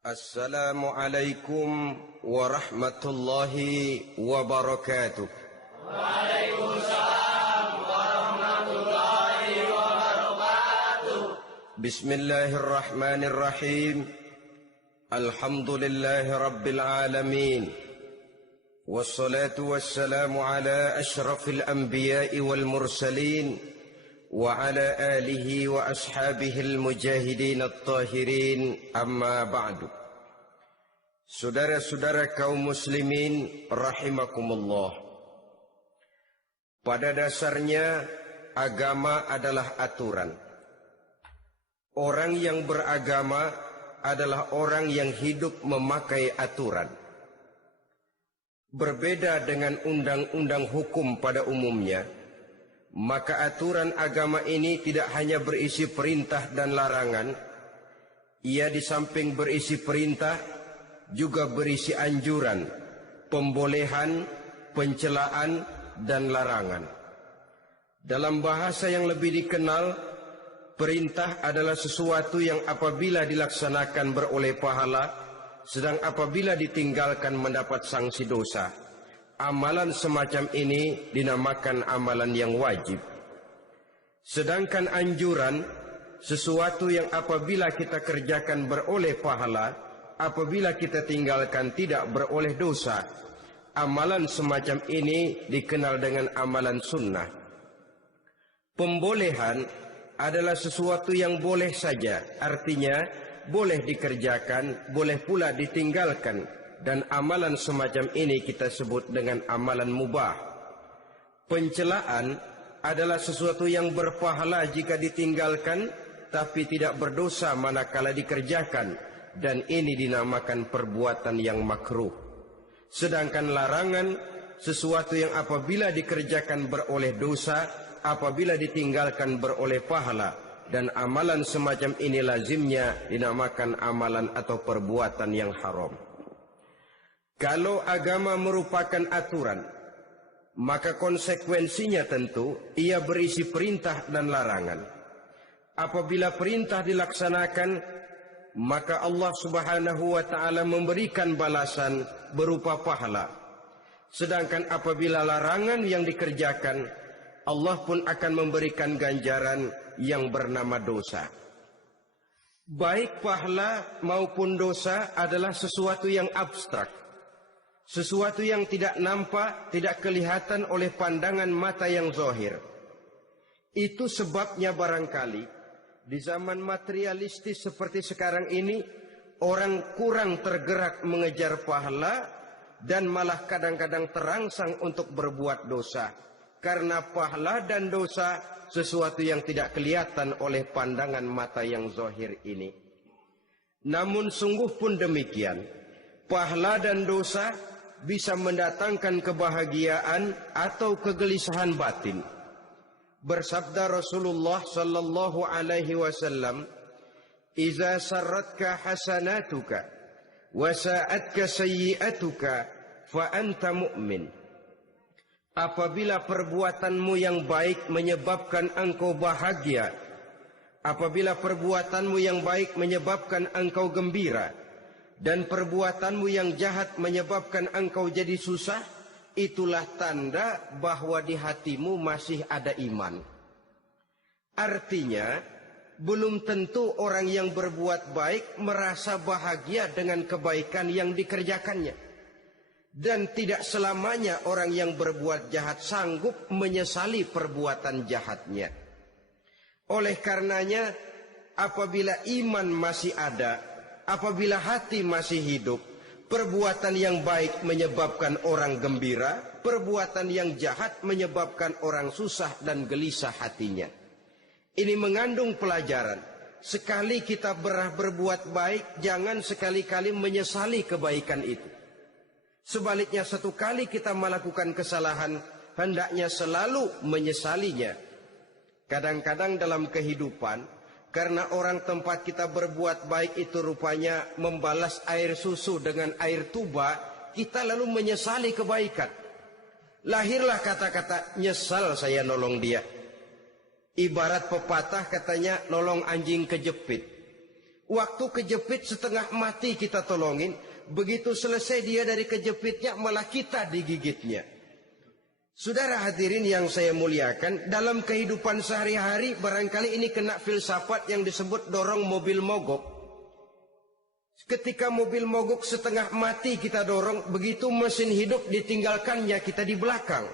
Assalamualaikum warahmatullahi wabarakatuh. Waalaikumsalam warahmatullahi wabarakatuh. Bismillahirrahmanirrahim. Alhamdulillahi rabbil alamin. Wassalatu wassalamu ala ashrafil anbiya'i wal mursalin wa ala alihi wa ashabihil mujahidin at-tahirin, amma ba'du. Saudara-saudara kaum muslimin rahimakumullah. Pada dasarnya agama adalah aturan. Orang yang beragama adalah orang yang hidup memakai aturan. Berbeda dengan undang-undang hukum pada umumnya, maka aturan agama ini tidak hanya berisi perintah dan larangan. Ia di samping berisi perintah juga berisi anjuran, pembolehan, pencelaan, dan larangan. Dalam bahasa yang lebih dikenal, perintah adalah sesuatu yang apabila dilaksanakan beroleh pahala, sedang apabila ditinggalkan mendapat sanksi dosa. Amalan semacam ini dinamakan amalan yang wajib. Sedangkan anjuran, sesuatu yang apabila kita kerjakan beroleh pahala, apabila kita tinggalkan tidak beroleh dosa. Amalan semacam ini dikenal dengan amalan sunnah. Pembolehan adalah sesuatu yang boleh saja, artinya boleh dikerjakan, boleh pula ditinggalkan. Dan amalan semacam ini kita sebut dengan amalan mubah. Pencelaan adalah sesuatu yang berpahala jika ditinggalkan, tapi tidak berdosa manakala dikerjakan. Dan ini dinamakan perbuatan yang makruh. Sedangkan larangan, sesuatu yang apabila dikerjakan beroleh dosa, apabila ditinggalkan beroleh pahala. Dan amalan semacam ini lazimnya dinamakan amalan atau perbuatan yang haram. Kalau agama merupakan aturan, maka konsekuensinya tentu ia berisi perintah dan larangan. Apabila perintah dilaksanakan, maka Allah Subhanahu wa ta'ala memberikan balasan berupa pahala. Sedangkan apabila larangan yang dikerjakan, Allah pun akan memberikan ganjaran yang bernama dosa. Baik pahala maupun dosa adalah sesuatu yang abstrak. Sesuatu yang tidak nampak, tidak kelihatan oleh pandangan mata yang zahir. Itu sebabnya barangkali di zaman materialistis seperti sekarang ini, orang kurang tergerak mengejar pahala dan malah kadang-kadang terangsang untuk berbuat dosa. Karena pahala dan dosa sesuatu yang tidak kelihatan oleh pandangan mata yang zahir ini. Namun sungguh pun demikian, pahala dan dosa bisa mendatangkan kebahagiaan atau kegelisahan batin. Bersabda Rasulullah sallallahu alaihi wasallam, "Idza sarratka hasanatuka wa sa'atka sayyi'atuka fa anta mu'min." Apabila perbuatanmu yang baik menyebabkan engkau bahagia, apabila perbuatanmu yang baik menyebabkan engkau gembira, dan perbuatanmu yang jahat menyebabkan engkau jadi susah, itulah tanda bahwa di hatimu masih ada iman. Artinya, belum tentu orang yang berbuat baik merasa bahagia dengan kebaikan yang dikerjakannya. Dan tidak selamanya orang yang berbuat jahat sanggup menyesali perbuatan jahatnya. Oleh karenanya, apabila iman masih ada, apabila hati masih hidup, perbuatan yang baik menyebabkan orang gembira, perbuatan yang jahat menyebabkan orang susah dan gelisah hatinya. Ini mengandung pelajaran. Sekali kita berbuat baik, jangan sekali-kali menyesali kebaikan itu. Sebaliknya, satu kali kita melakukan kesalahan, hendaknya selalu menyesalinya. Kadang-kadang dalam kehidupan, karena orang tempat kita berbuat baik itu rupanya membalas air susu dengan air tuba, kita lalu menyesali kebaikan. Lahirlah kata-kata, nyesal saya nolong dia. Ibarat pepatah katanya, nolong anjing kejepit. Waktu kejepit setengah mati kita tolongin. Begitu selesai dia dari kejepitnya, malah kita digigitnya. Saudara hadirin yang saya muliakan, dalam kehidupan sehari-hari barangkali ini kena filsafat yang disebut dorong mobil mogok. Ketika mobil mogok setengah mati kita dorong, begitu mesin hidup ditinggalkannya kita di belakang.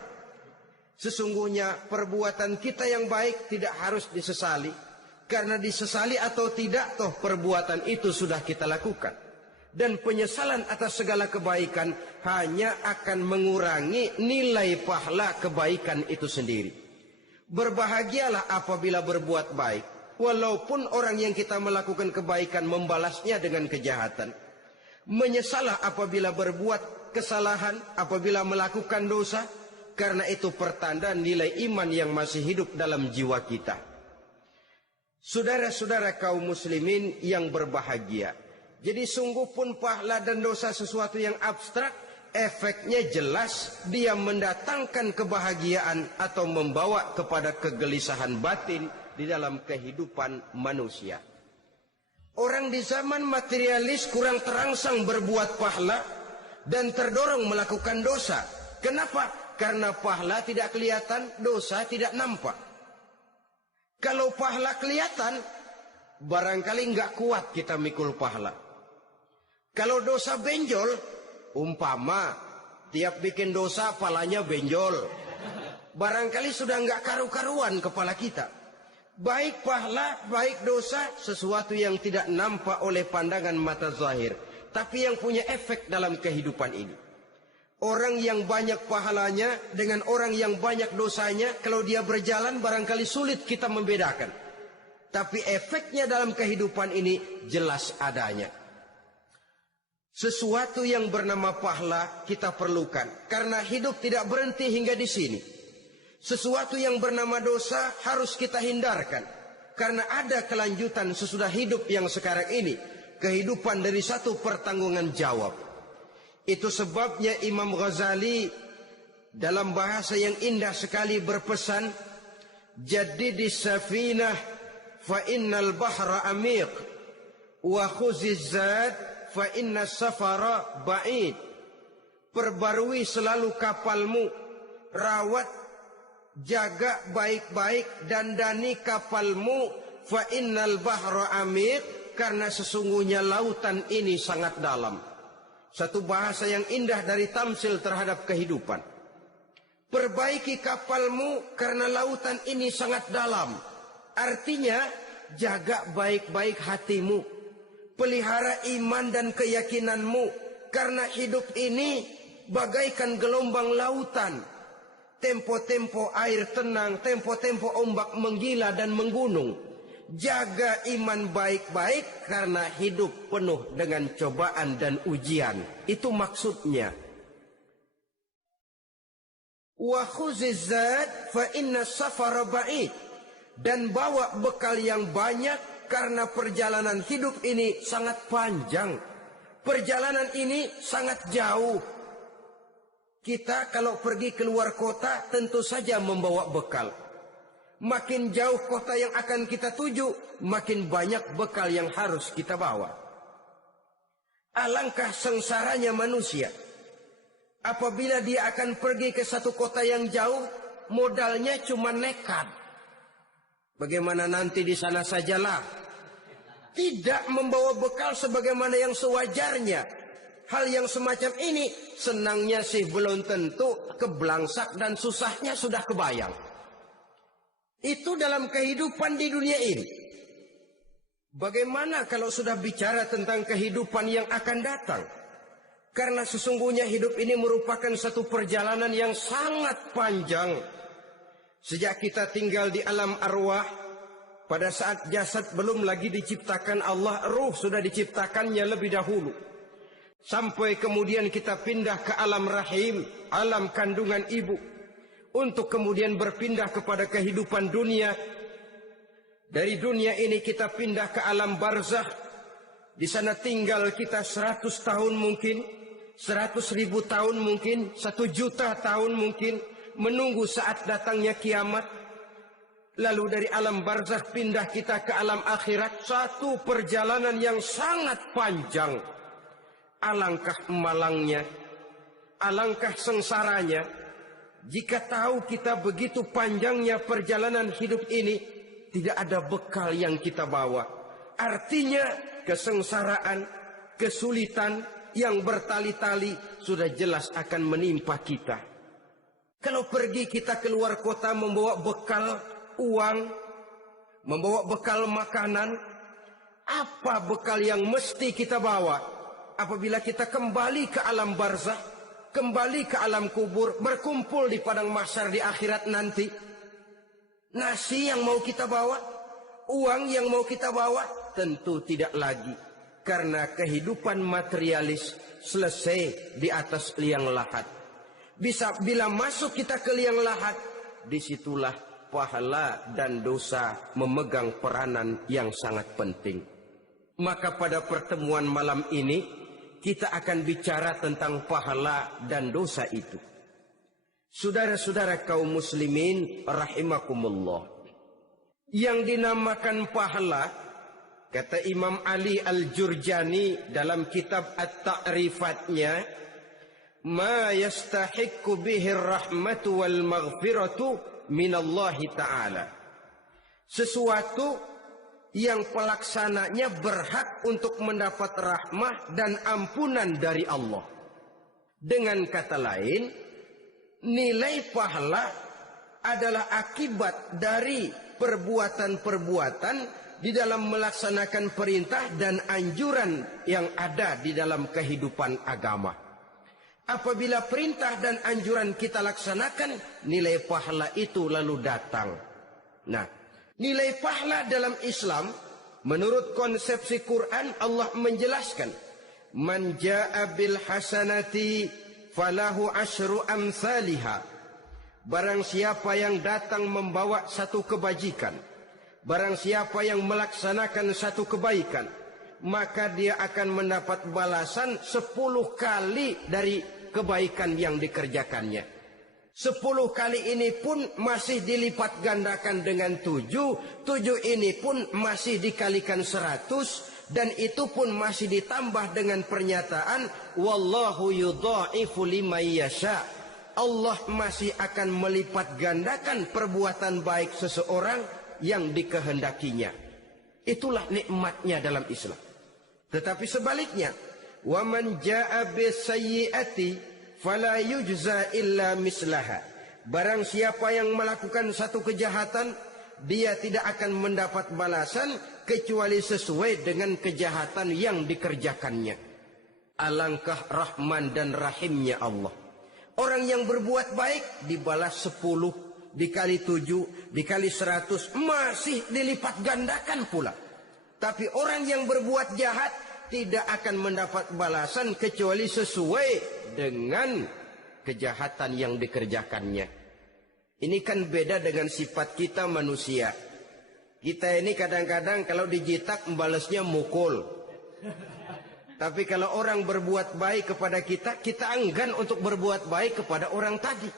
Sesungguhnya perbuatan kita yang baik tidak harus disesali. Karena disesali atau tidak, toh perbuatan itu sudah kita lakukan. Dan penyesalan atas segala kebaikan hanya akan mengurangi nilai pahala kebaikan itu sendiri. Berbahagialah apabila berbuat baik. Walaupun orang yang kita melakukan kebaikan membalasnya dengan kejahatan. Menyesalah apabila berbuat kesalahan, apabila melakukan dosa. Karena itu pertanda nilai iman yang masih hidup dalam jiwa kita. Saudara-saudara kaum muslimin yang berbahagia. Jadi sungguh pun pahala dan dosa sesuatu yang abstrak, efeknya jelas dia mendatangkan kebahagiaan atau membawa kepada kegelisahan batin di dalam kehidupan manusia. Orang di zaman materialis kurang terangsang berbuat pahala dan terdorong melakukan dosa. Kenapa? Karena pahala tidak kelihatan, dosa tidak nampak. Kalau pahala kelihatan, barangkali nggak kuat kita mikul pahala. Kalau dosa benjol, umpama tiap bikin dosa palanya benjol, barangkali sudah nggak karu-karuan kepala kita. Baik pahala, baik dosa, sesuatu yang tidak nampak oleh pandangan mata zahir, tapi yang punya efek dalam kehidupan ini. Orang yang banyak pahalanya dengan orang yang banyak dosanya, kalau dia berjalan barangkali sulit kita membedakan. Tapi efeknya dalam kehidupan ini jelas adanya. Sesuatu yang bernama pahala kita perlukan, karena hidup tidak berhenti hingga di sini. Sesuatu yang bernama dosa harus kita hindarkan, karena ada kelanjutan sesudah hidup yang sekarang ini. Kehidupan dari satu pertanggungan jawab. Itu sebabnya Imam Ghazali dalam bahasa yang indah sekali berpesan, Jadidis safinah fa innal bahra amiq wa khuziz zad fa inna safara ba'id. Perbarui selalu kapalmu, rawat, jaga baik-baik, dandani kapalmu, fa innal bahra amiq, karena sesungguhnya lautan ini sangat dalam. Satu bahasa yang indah dari tamsil terhadap kehidupan. Perbaiki kapalmu karena lautan ini sangat dalam. Artinya jaga baik-baik hatimu. Pelihara iman dan keyakinanmu. Karena hidup ini bagaikan gelombang lautan. Tempo-tempo air tenang, tempo-tempo ombak menggila dan menggunung. Jaga iman baik-baik karena hidup penuh dengan cobaan dan ujian. Itu maksudnya. Wa khuziz zad fa inna safara ba'id. Dan bawa bekal yang banyak karena perjalanan hidup ini sangat panjang. Perjalanan ini sangat jauh. Kita kalau pergi keluar kota tentu saja membawa bekal. Makin jauh kota yang akan kita tuju, makin banyak bekal yang harus kita bawa. Alangkah sengsaranya manusia. Apabila dia akan pergi ke satu kota yang jauh, modalnya cuma nekat. Bagaimana nanti di sana sajalah. Tidak membawa bekal sebagaimana yang sewajarnya. Hal yang semacam ini, senangnya sih belum tentu, keblangsak dan susahnya sudah kebayang. Itu dalam kehidupan di dunia ini. Bagaimana kalau sudah bicara tentang kehidupan yang akan datang? Karena sesungguhnya hidup ini merupakan satu perjalanan yang sangat panjang. Sejak kita tinggal di alam arwah, pada saat jasad belum lagi diciptakan Allah, ruh sudah diciptakannya lebih dahulu. Sampai kemudian kita pindah ke alam rahim, alam kandungan ibu. Untuk kemudian berpindah kepada kehidupan dunia. Dari dunia ini kita pindah ke alam barzakh. Di sana tinggal kita 100 tahun mungkin, 100.000 tahun mungkin, 1 juta tahun mungkin, menunggu saat datangnya kiamat. Lalu dari alam barzakh pindah kita ke alam akhirat, satu perjalanan yang sangat panjang. Alangkah malangnya, alangkah sengsaranya jika tahu kita begitu panjangnya perjalanan hidup ini, tidak ada bekal yang kita bawa. Artinya kesengsaraan, kesulitan yang bertali-tali sudah jelas akan menimpa kita. Kalau pergi kita keluar kota membawa bekal uang, membawa bekal makanan, apa bekal yang mesti kita bawa apabila kita kembali ke alam barzakh, kembali ke alam kubur, berkumpul di padang mahsyar di akhirat nanti? Nasi yang mau kita bawa, uang yang mau kita bawa? Tentu tidak lagi, karena kehidupan materialis selesai di atas liang lahat. Bila masuk kita ke liang lahat, disitulah pahala dan dosa memegang peranan yang sangat penting. Maka pada pertemuan malam ini kita akan bicara tentang pahala dan dosa itu. Saudara-saudara kaum muslimin rahimakumullah, yang dinamakan pahala, kata Imam Ali Al-Jurjani dalam kitab At-Ta'rifatnya, ma yastahiqqu bihi ar-rahmatu wal maghfiratu minallahi ta'ala. Sesuatu yang pelaksananya berhak untuk mendapat rahmah dan ampunan dari Allah. Dengan kata lain, nilai pahala adalah akibat dari perbuatan-perbuatan di dalam melaksanakan perintah dan anjuran yang ada di dalam kehidupan agama. Apabila perintah dan anjuran kita laksanakan, nilai pahala itu lalu datang. Nah, nilai pahala dalam Islam, menurut konsepsi Quran, Allah menjelaskan, man jaa bil hasanati falahu asyru amsalihha. Barang siapa yang datang membawa satu kebajikan, barang siapa yang melaksanakan satu kebaikan, maka dia akan mendapat balasan 10 kali dari kebaikan yang dikerjakannya. 10 kali ini pun masih dilipat gandakan dengan 7 ini pun masih dikalikan 100, dan itu pun masih ditambah dengan pernyataan wallahu yudha'ifu liman yasha. Allah masih akan melipat gandakan perbuatan baik seseorang yang dikehendakinya. Itulah nikmatnya dalam Islam. Tetapi sebaliknya, wa man jaa bisayyi'ati fala yujza illa mislaha. Barang siapa yang melakukan satu kejahatan, dia tidak akan mendapat balasan kecuali sesuai dengan kejahatan yang dikerjakannya. Alangkah rahman dan rahimnya Allah. Orang yang berbuat baik dibalas 10, dikali 7, dikali 100, masih dilipat gandakan pula. Tapi orang yang berbuat jahat tidak akan mendapat balasan kecuali sesuai dengan kejahatan yang dikerjakannya. Ini kan beda dengan sifat kita manusia. Kita ini kadang-kadang kalau dijitak membalasnya mukul. Tapi kalau orang berbuat baik kepada kita, kita enggan untuk berbuat baik kepada orang tadi.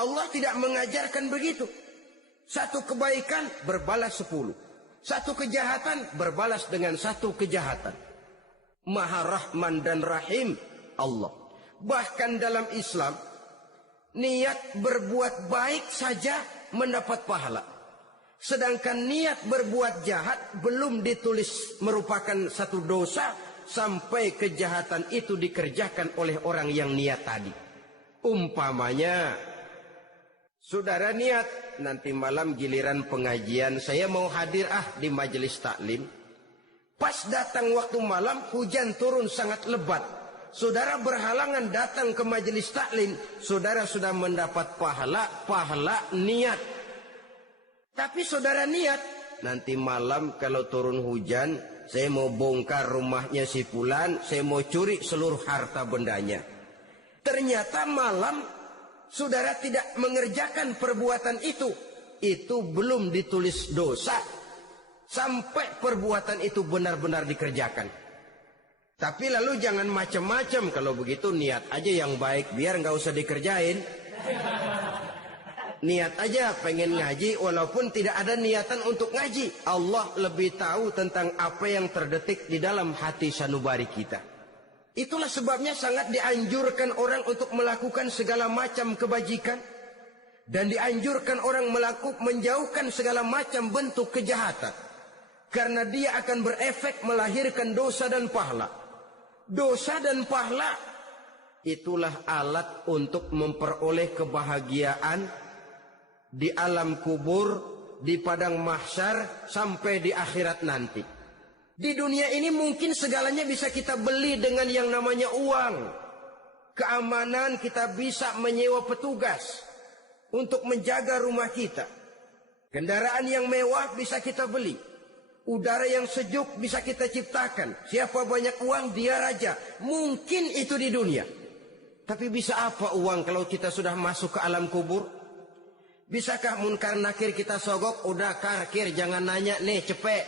Allah tidak mengajarkan begitu. Satu kebaikan berbalas 10. Satu kejahatan berbalas dengan satu kejahatan. Maha Rahman dan Rahim Allah. Bahkan dalam Islam, niat berbuat baik saja mendapat pahala. Sedangkan niat berbuat jahat belum ditulis merupakan satu dosa sampai kejahatan itu dikerjakan oleh orang yang niat tadi. Umpamanya, saudara niat nanti malam giliran pengajian saya mau hadir di majelis taklim. Pas datang waktu malam hujan turun sangat lebat. Saudara berhalangan datang ke majelis taklim, saudara sudah mendapat pahala niat. Tapi saudara niat nanti malam kalau turun hujan, saya mau bongkar rumahnya si fulan, saya mau curi seluruh harta bendanya. Ternyata malam saudara tidak mengerjakan perbuatan itu. Itu belum ditulis dosa sampai perbuatan itu benar-benar dikerjakan. Tapi lalu jangan macam-macam. Kalau begitu niat aja yang baik, biar nggak usah dikerjain. Niat aja pengen ngaji walaupun tidak ada niatan untuk ngaji. Allah lebih tahu tentang apa yang terdetik di dalam hati sanubari kita. Itulah sebabnya sangat dianjurkan orang untuk melakukan segala macam kebajikan. Dan dianjurkan orang menjauhkan segala macam bentuk kejahatan. Karena dia akan berefek melahirkan dosa dan pahala. Dosa dan pahala itulah alat untuk memperoleh kebahagiaan di alam kubur, di padang mahsyar, sampai di akhirat nanti. Di dunia ini mungkin segalanya bisa kita beli dengan yang namanya uang. Keamanan kita bisa menyewa petugas untuk menjaga rumah kita. Kendaraan yang mewah bisa kita beli. Udara yang sejuk bisa kita ciptakan. Siapa banyak uang dia raja. Mungkin itu di dunia. Tapi bisa apa uang kalau kita sudah masuk ke alam kubur? Bisakah munkar nakir kita sogok? Udah karkir, jangan nanya nih, cepet.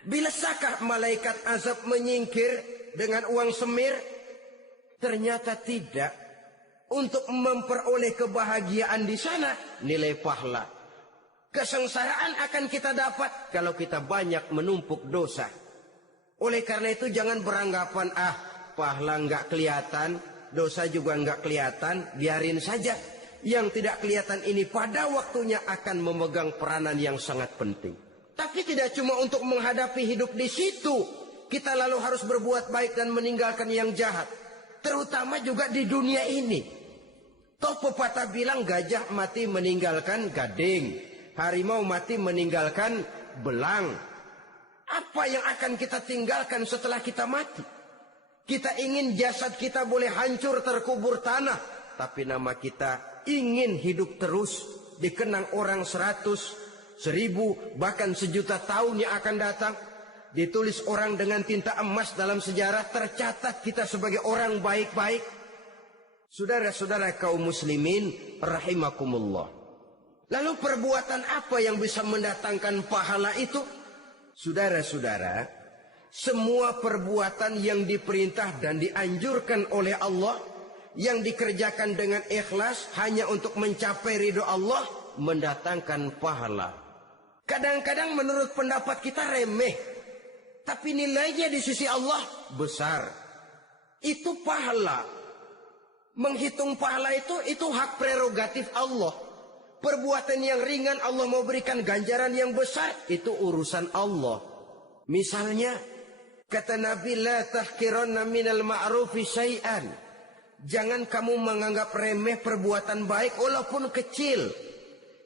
Bisakah malaikat azab menyingkir dengan uang semir? Ternyata tidak. Untuk memperoleh kebahagiaan di sana, nilai pahala. Kesengsaraan akan kita dapat kalau kita banyak menumpuk dosa. Oleh karena itu jangan beranggapan, pahala nggak kelihatan, dosa juga nggak kelihatan, biarin saja. Yang tidak kelihatan ini pada waktunya akan memegang peranan yang sangat penting. Tapi tidak cuma untuk menghadapi hidup di situ, kita lalu harus berbuat baik dan meninggalkan yang jahat. Terutama juga di dunia ini. Toh pepatah bilang gajah mati meninggalkan gading, harimau mati meninggalkan belang. Apa yang akan kita tinggalkan setelah kita mati? Kita ingin jasad kita boleh hancur terkubur tanah. Tapi nama kita ingin hidup terus. Dikenang orang 100, 1000, bahkan 1.000.000 tahun yang akan datang. Ditulis orang dengan tinta emas dalam sejarah. Tercatat kita sebagai orang baik-baik. Saudara-saudara kaum muslimin rahimakumullah. Lalu perbuatan apa yang bisa mendatangkan pahala itu? Saudara-saudara, semua perbuatan yang diperintah dan dianjurkan oleh Allah, yang dikerjakan dengan ikhlas hanya untuk mencapai ridho Allah, mendatangkan pahala. Kadang-kadang menurut pendapat kita remeh, tapi nilainya di sisi Allah besar. Itu pahala. Menghitung pahala itu hak prerogatif Allah. Perbuatan yang ringan Allah mau berikan ganjaran yang besar, itu urusan Allah. Misalnya, kata Nabi, la tahkiranna minal ma'rufi syai'an. Jangan kamu menganggap remeh perbuatan baik walaupun kecil.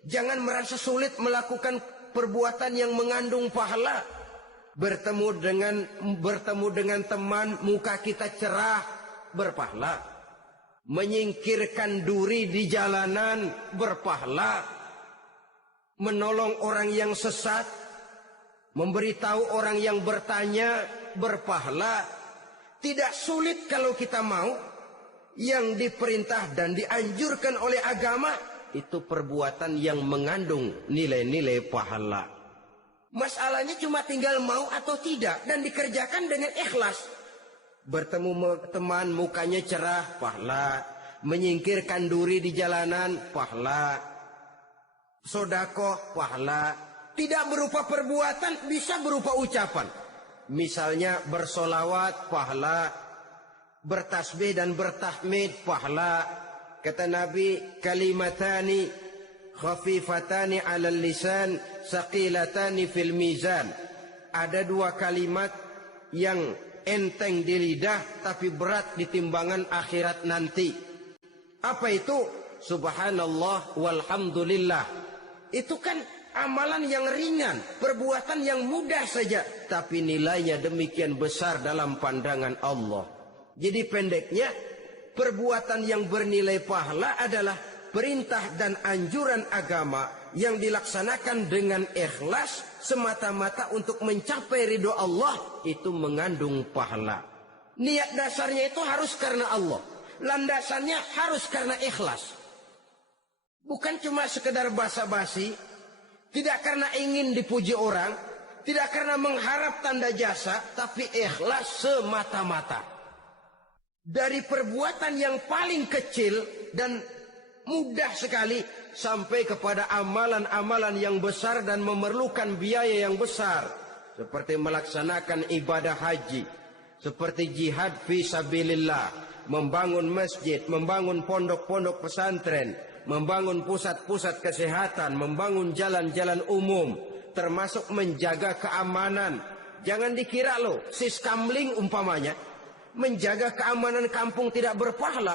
Jangan merasa sulit melakukan perbuatan yang mengandung pahala. Bertemu dengan teman, muka kita cerah, berpahala. Menyingkirkan duri di jalanan, berpahala. Menolong orang yang sesat, memberitahu orang yang bertanya, berpahala. Tidak sulit kalau kita mau. Yang diperintah dan dianjurkan oleh agama, itu perbuatan yang mengandung nilai-nilai pahala. Masalahnya cuma tinggal mau atau tidak, dan dikerjakan dengan ikhlas. Bertemu teman, mukanya cerah, pahala. Menyingkirkan duri di jalanan, pahala. Sedekah, pahala. Tidak berupa perbuatan, bisa berupa ucapan. Misalnya bersolawat, pahala. Bertasbih dan bertahmid, pahala. Kata Nabi, kalimatani khafifatani 'alal lisan, saqilatani fil mizan. Ada 2 kalimat yang enteng di lidah tapi berat di timbangan akhirat nanti. Apa itu? Subhanallah walhamdulillah. Itu kan amalan yang ringan, perbuatan yang mudah saja, tapi nilainya demikian besar dalam pandangan Allah. Jadi pendeknya, perbuatan yang bernilai pahala adalah perintah dan anjuran agama yang dilaksanakan dengan ikhlas semata-mata untuk mencapai ridho Allah, itu mengandung pahala. Niat dasarnya itu harus karena Allah. Landasannya harus karena ikhlas. Bukan cuma sekedar basa-basi, tidak karena ingin dipuji orang, tidak karena mengharap tanda jasa, tapi ikhlas semata-mata. Dari perbuatan yang paling kecil dan mudah sekali sampai kepada amalan-amalan yang besar dan memerlukan biaya yang besar, seperti melaksanakan ibadah haji, seperti jihad fi sabilillah, membangun masjid, membangun pondok-pondok pesantren, membangun pusat-pusat kesehatan, membangun jalan-jalan umum, termasuk menjaga keamanan. Jangan dikira loh, siskamling umpamanya, menjaga keamanan kampung tidak berpahala.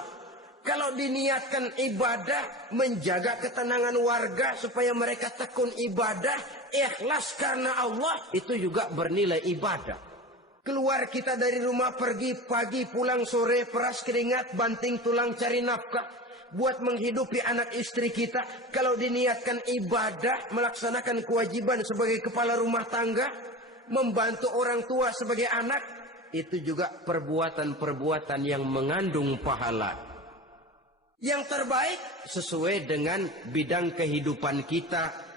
Kalau diniatkan ibadah, menjaga ketenangan warga supaya mereka tekun ibadah, ikhlas karena Allah, itu juga bernilai ibadah. Keluar kita dari rumah, pergi pagi, pulang sore, peras keringat, banting tulang cari nafkah, buat menghidupi anak istri kita. Kalau diniatkan ibadah, melaksanakan kewajiban sebagai kepala rumah tangga, membantu orang tua sebagai anak, itu juga perbuatan-perbuatan yang mengandung pahala. Yang terbaik sesuai dengan bidang kehidupan kita.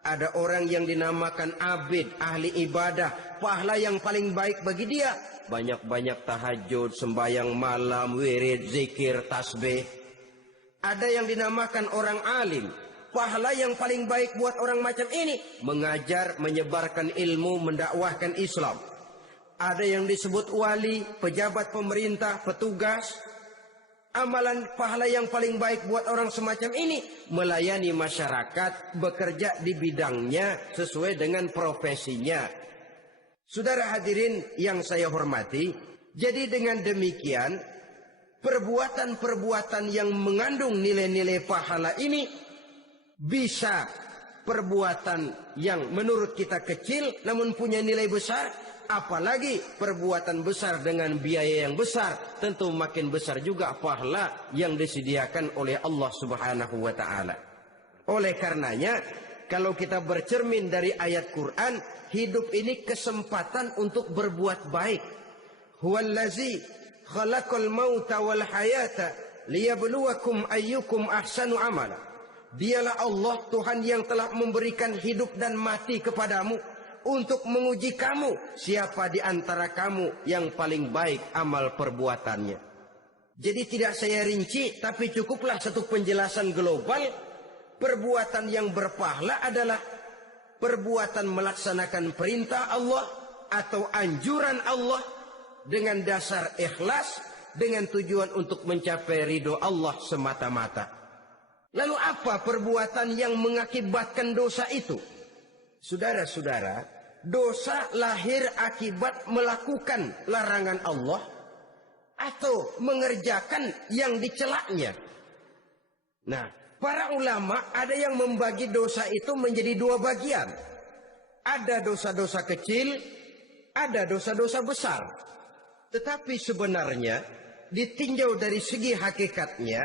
Ada orang yang dinamakan abid, ahli ibadah, pahala yang paling baik bagi dia banyak-banyak tahajud, sembahyang malam, wirid, zikir, tasbih. Ada yang dinamakan orang alim, pahala yang paling baik buat orang macam ini mengajar, menyebarkan ilmu, mendakwahkan Islam. Ada yang disebut wali, pejabat pemerintah, petugas. Amalan pahala yang paling baik buat orang semacam ini melayani masyarakat, bekerja di bidangnya sesuai dengan profesinya. Saudara hadirin yang saya hormati, jadi dengan demikian perbuatan-perbuatan yang mengandung nilai-nilai pahala ini bisa perbuatan yang menurut kita kecil namun punya nilai besar. Apalagi perbuatan besar dengan biaya yang besar, tentu makin besar juga pahala yang disediakan oleh Allah Subhanahu wa ta'ala. Oleh karenanya, kalau kita bercermin dari ayat Quran, hidup ini kesempatan untuk berbuat baik. Huwallazi khalaqal mauta wal hayata liyabluwakum ayyukum ahsanu amala. Dialah Allah, Tuhan yang telah memberikan hidup dan mati kepadamu untuk menguji kamu, siapa di antara kamu yang paling baik amal perbuatannya. Jadi tidak saya rinci, tapi cukuplah satu penjelasan global. Perbuatan yang berpahala adalah perbuatan melaksanakan perintah Allah atau anjuran Allah dengan dasar ikhlas, dengan tujuan untuk mencapai ridho Allah semata-mata. Lalu apa perbuatan yang mengakibatkan dosa itu? Saudara-saudara, dosa lahir akibat melakukan larangan Allah atau mengerjakan yang dicelaknya. Nah, para ulama ada yang membagi dosa itu menjadi dua bagian. Ada dosa-dosa kecil, ada dosa-dosa besar. Tetapi sebenarnya ditinjau dari segi hakikatnya,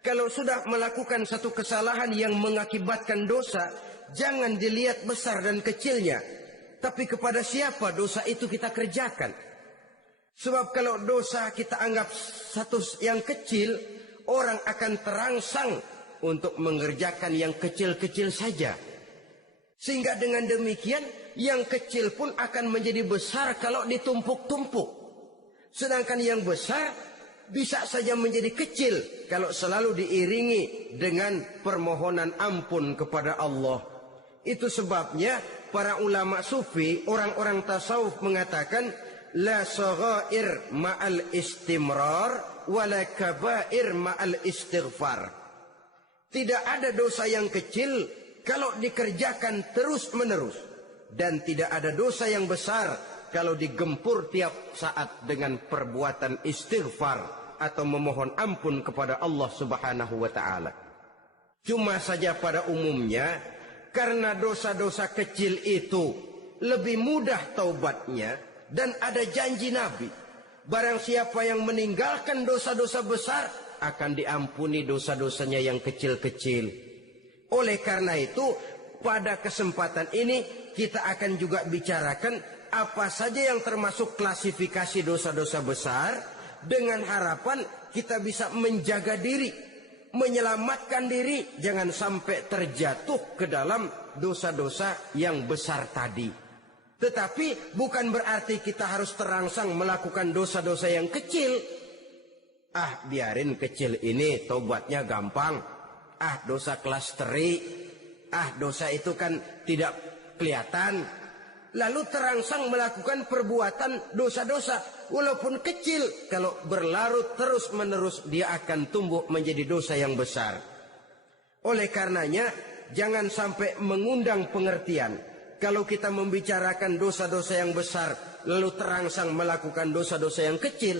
kalau sudah melakukan satu kesalahan yang mengakibatkan dosa, jangan dilihat besar dan kecilnya, tapi kepada siapa dosa itu kita kerjakan. Sebab kalau dosa kita anggap satu yang kecil, orang akan terangsang untuk mengerjakan yang kecil-kecil saja. Sehingga dengan demikian, yang kecil pun akan menjadi besar kalau ditumpuk-tumpuk. Sedangkan yang besar bisa saja menjadi kecil kalau selalu diiringi dengan permohonan ampun kepada Allah. Itu sebabnya para ulama sufi, orang-orang tasawuf mengatakan la saghair ma'al istimrar wa la kabair ma'al istighfar. Tidak ada dosa yang kecil kalau dikerjakan terus-menerus, dan tidak ada dosa yang besar kalau digempur tiap saat dengan perbuatan istighfar atau memohon ampun kepada Allah Subhanahu wa ta'ala. Cuma saja pada umumnya, karena dosa-dosa kecil itu lebih mudah taubatnya, dan ada janji Nabi, barang siapa yang meninggalkan dosa-dosa besar akan diampuni dosa-dosanya yang kecil-kecil. Oleh karena itu, pada kesempatan ini kita akan juga bicarakan apa saja yang termasuk klasifikasi dosa-dosa besar, dengan harapan kita bisa menjaga diri, menyelamatkan diri, jangan sampai terjatuh ke dalam dosa-dosa yang besar tadi. Tetapi bukan berarti kita harus terangsang melakukan dosa-dosa yang kecil. Ah, biarin kecil ini, tobatnya gampang. Ah, dosa kelas teri. Ah, dosa itu kan tidak kelihatan. Lalu terangsang melakukan perbuatan dosa-dosa. Walaupun kecil, kalau berlarut terus-menerus, dia akan tumbuh menjadi dosa yang besar. Oleh karenanya, jangan sampai mengundang pengertian. Kalau kita membicarakan dosa-dosa yang besar, lalu terangsang melakukan dosa-dosa yang kecil.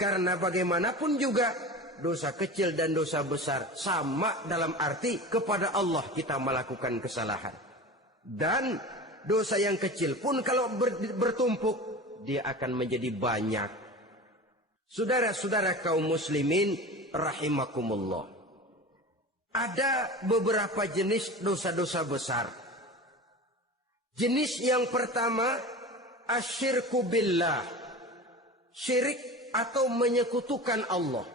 Karena bagaimanapun juga, dosa kecil dan dosa besar sama dalam arti kepada Allah kita melakukan kesalahan. Dan dosa yang kecil pun kalau bertumpuk, dia akan menjadi banyak. Saudara-saudara kaum muslimin rahimakumullah. Ada beberapa jenis dosa-dosa besar. Jenis yang pertama, asyirku billah. Syirik atau menyekutukan Allah.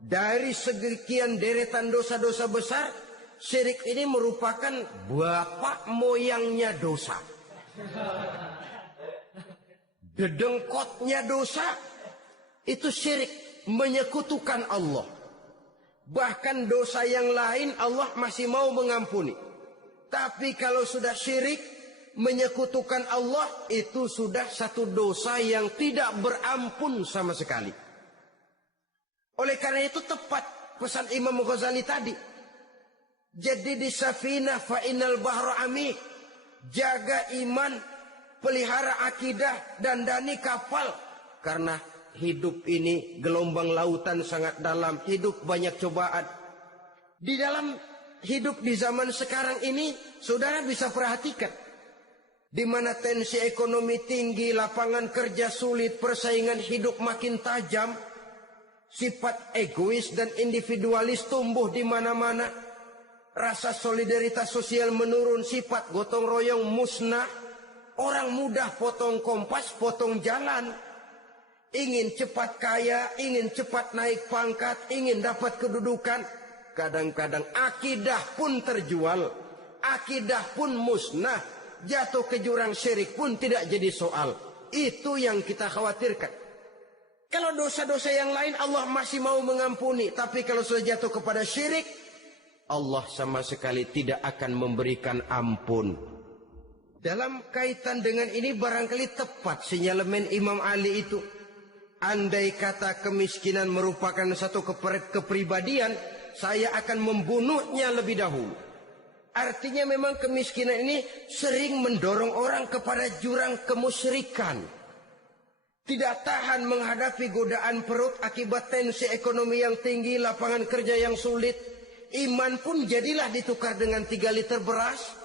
Dari sekian deretan dosa-dosa besar, syirik ini merupakan bapak moyangnya dosa. Dedengkotnya dosa itu syirik, menyekutukan Allah. Bahkan dosa yang lain Allah masih mau mengampuni. Tapi kalau sudah syirik, menyekutukan Allah, itu sudah satu dosa yang tidak berampun sama sekali. Oleh karena itu tepat pesan Imam Ghazali tadi. Jadi di safinah fa innal bahra amik. Jaga iman, pelihara akidah, dandani kapal. Karena hidup ini gelombang lautan sangat dalam, hidup banyak cobaan. Di dalam hidup di zaman sekarang ini, saudara bisa perhatikan, di mana tensi ekonomi tinggi, lapangan kerja sulit, persaingan hidup makin tajam, sifat egois dan individualis tumbuh di mana-mana, rasa solidaritas sosial menurun, sifat gotong royong musnah, orang mudah potong kompas, potong jalan, ingin cepat kaya, ingin cepat naik pangkat, ingin dapat kedudukan. Kadang-kadang akidah pun terjual, akidah pun musnah, jatuh ke jurang syirik pun tidak jadi soal. Itu yang kita khawatirkan. Kalau dosa-dosa yang lain Allah masih mau mengampuni, tapi kalau sudah jatuh kepada syirik, Allah sama sekali tidak akan memberikan ampun. Dalam kaitan dengan ini barangkali tepat sinyalemen Imam Ali itu. Andai kata kemiskinan merupakan satu kepribadian, saya akan membunuhnya lebih dahulu. Artinya memang kemiskinan ini sering mendorong orang kepada jurang kemusyrikan. Tidak tahan menghadapi godaan perut akibat tensi ekonomi yang tinggi, lapangan kerja yang sulit. Iman pun jadilah ditukar dengan 3 liter beras.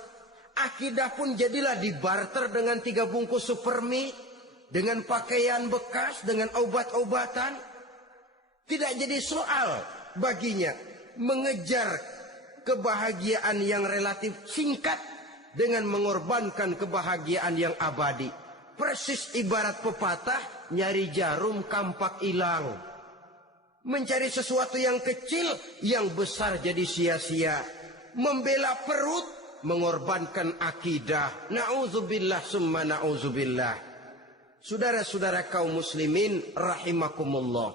Akidah pun jadilah dibarter dengan 3 bungkus supermi, dengan pakaian bekas, dengan obat-obatan. Tidak jadi soal baginya mengejar kebahagiaan yang relatif singkat dengan mengorbankan kebahagiaan yang abadi. Persis ibarat pepatah, nyari jarum kampak hilang. Mencari sesuatu yang kecil, yang besar jadi sia-sia. Membela perut, mengorbankan akidah. Na'udzubillah summa na'udzubillah. Saudara-saudara kaum muslimin rahimakumullah.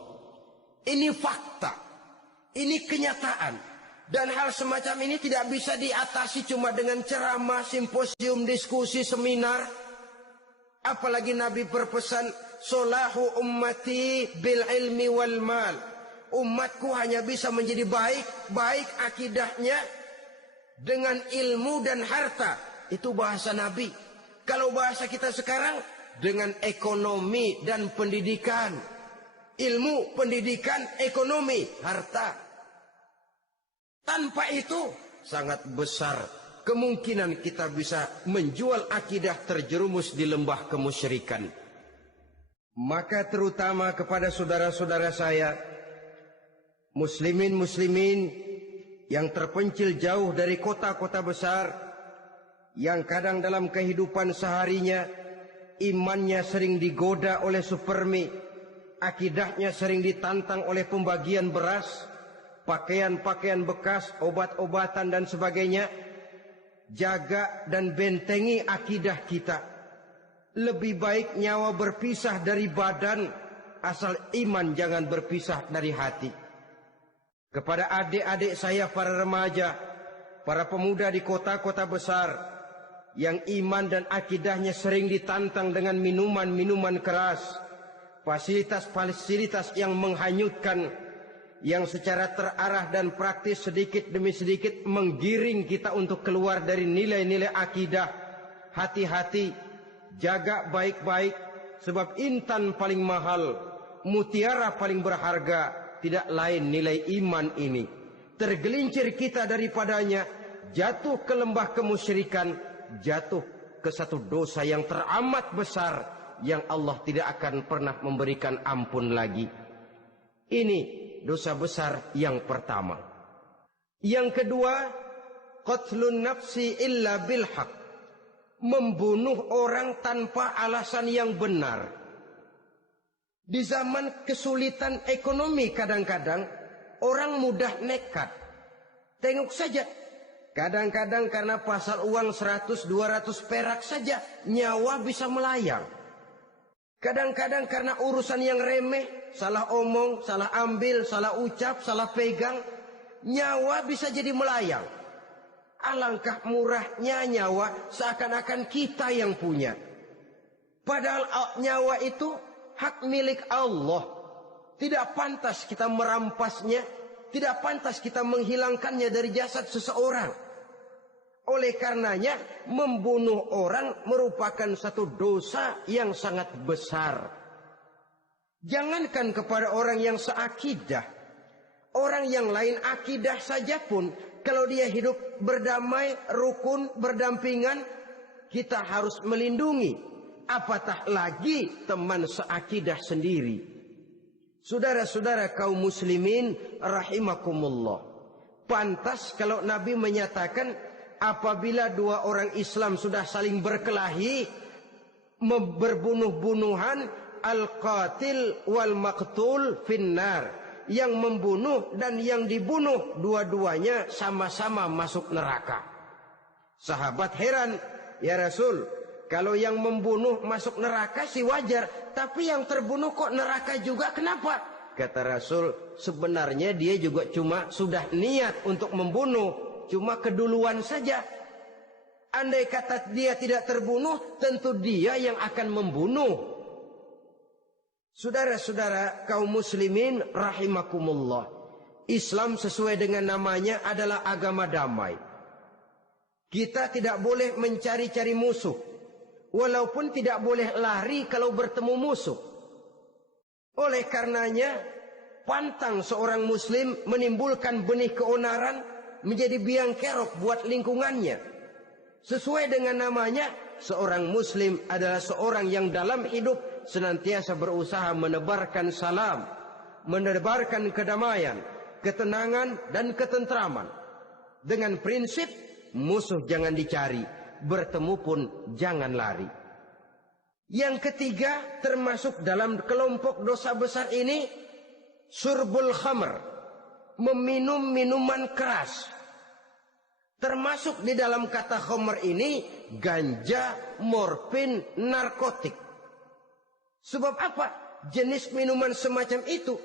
Ini fakta. Ini kenyataan. Dan hal semacam ini tidak bisa diatasi cuma dengan ceramah, simposium, diskusi, seminar. Apalagi Nabi berpesan, solahu ummati bil ilmi wal mal. Umatku hanya bisa menjadi baik akidahnya dengan ilmu dan harta. Itu bahasa Nabi. Kalau bahasa kita sekarang, dengan ekonomi dan pendidikan. Ilmu, pendidikan, ekonomi, harta. Tanpa itu sangat besar kemungkinan kita bisa menjual akidah terjerumus di lembah kemusyrikan. Maka terutama kepada saudara-saudara saya, muslimin yang terpencil jauh dari kota-kota besar, yang kadang dalam kehidupan seharinya imannya sering digoda oleh supermi, akidahnya sering ditantang oleh pembagian beras, pakaian-pakaian bekas, obat-obatan dan sebagainya. Jaga dan bentengi akidah kita. Lebih baik nyawa berpisah dari badan asal iman jangan berpisah dari hati. Kepada adik-adik saya para remaja, para pemuda di kota-kota besar yang iman dan akidahnya sering ditantang dengan minuman-minuman keras, fasilitas-fasilitas yang menghanyutkan, yang secara terarah dan praktis sedikit demi sedikit menggiring kita untuk keluar dari nilai-nilai akidah. Hati-hati, jaga baik-baik, sebab intan paling mahal, mutiara paling berharga, tidak lain nilai iman ini. Tergelincir kita daripadanya, jatuh ke lembah kemusyrikan, jatuh ke satu dosa yang teramat besar, yang Allah tidak akan pernah memberikan ampun lagi. Ini dosa besar yang pertama. Yang kedua, qatlun nafsi illa bil haq, membunuh orang tanpa alasan yang benar. Di zaman kesulitan ekonomi kadang-kadang orang mudah nekat. Tengok saja, kadang-kadang karena pasal uang 100-200 perak saja nyawa bisa melayang. Kadang-kadang karena urusan yang remeh, salah omong, salah ambil, salah ucap, salah pegang, nyawa bisa jadi melayang. Alangkah murahnya nyawa, seakan-akan kita yang punya. Padahal nyawa itu hak milik Allah. Tidak pantas kita merampasnya, tidak pantas kita menghilangkannya dari jasad seseorang. Oleh karenanya, membunuh orang merupakan satu dosa yang sangat besar. Jangankan kepada orang yang seakidah, orang yang lain akidah saja pun, kalau dia hidup berdamai, rukun, berdampingan, kita harus melindungi. Apatah lagi teman seakidah sendiri. Saudara-saudara kaum muslimin rahimakumullah, pantas kalau Nabi menyatakan, apabila dua orang Islam sudah saling berkelahi, berbunuh-bunuhan, al-qatil wal maqtul finnar, yang membunuh dan yang dibunuh dua-duanya sama-sama masuk neraka. Sahabat heran, ya Rasul, kalau yang membunuh masuk neraka sih wajar, tapi yang terbunuh kok neraka juga, kenapa? Kata Rasul, sebenarnya dia juga cuma sudah niat untuk membunuh, cuma keduluan saja. Andai kata dia tidak terbunuh, tentu dia yang akan membunuh. Saudara-saudara kaum muslimin rahimakumullah, Islam sesuai dengan namanya adalah agama damai. Kita tidak boleh mencari-cari musuh, walaupun tidak boleh lari kalau bertemu musuh. Oleh karenanya, pantang seorang muslim menimbulkan benih keonaran menjadi biang kerok buat lingkungannya. Sesuai dengan namanya, seorang muslim adalah seorang yang dalam hidup senantiasa berusaha menebarkan salam, menebarkan kedamaian, ketenangan dan ketentraman. Dengan prinsip musuh jangan dicari, bertemu pun jangan lari. Yang ketiga, termasuk dalam kelompok dosa besar ini, syurbul khamr, meminum minuman keras. Termasuk di dalam kata khamr ini ganja, morfin, narkotik. Sebab apa? Jenis minuman semacam itu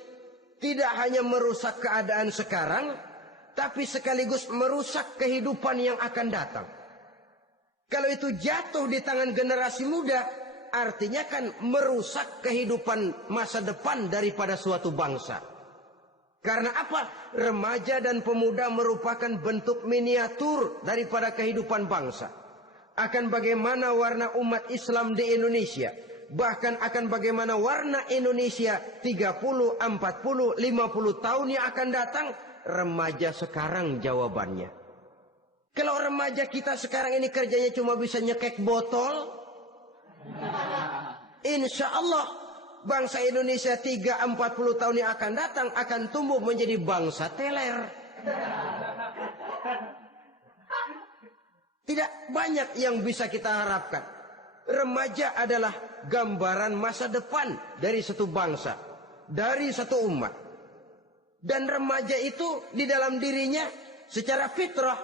tidak hanya merusak keadaan sekarang, tapi sekaligus merusak kehidupan yang akan datang. Kalau itu jatuh di tangan generasi muda, artinya kan merusak kehidupan masa depan daripada suatu bangsa. Karena apa? Remaja dan pemuda merupakan bentuk miniatur daripada kehidupan bangsa. Akan bagaimana warna umat Islam di Indonesia, bahkan akan bagaimana warna Indonesia 30, 40, 50 tahun yang akan datang, remaja sekarang jawabannya. Kalau remaja kita sekarang ini kerjanya cuma bisa nyekek botol, insya Allah bangsa Indonesia 30-40 tahun yang akan datang akan tumbuh menjadi bangsa teler. Tidak banyak yang bisa kita harapkan. Remaja adalah gambaran masa depan dari satu bangsa, dari satu umat. Dan remaja itu di dalam dirinya secara fitrah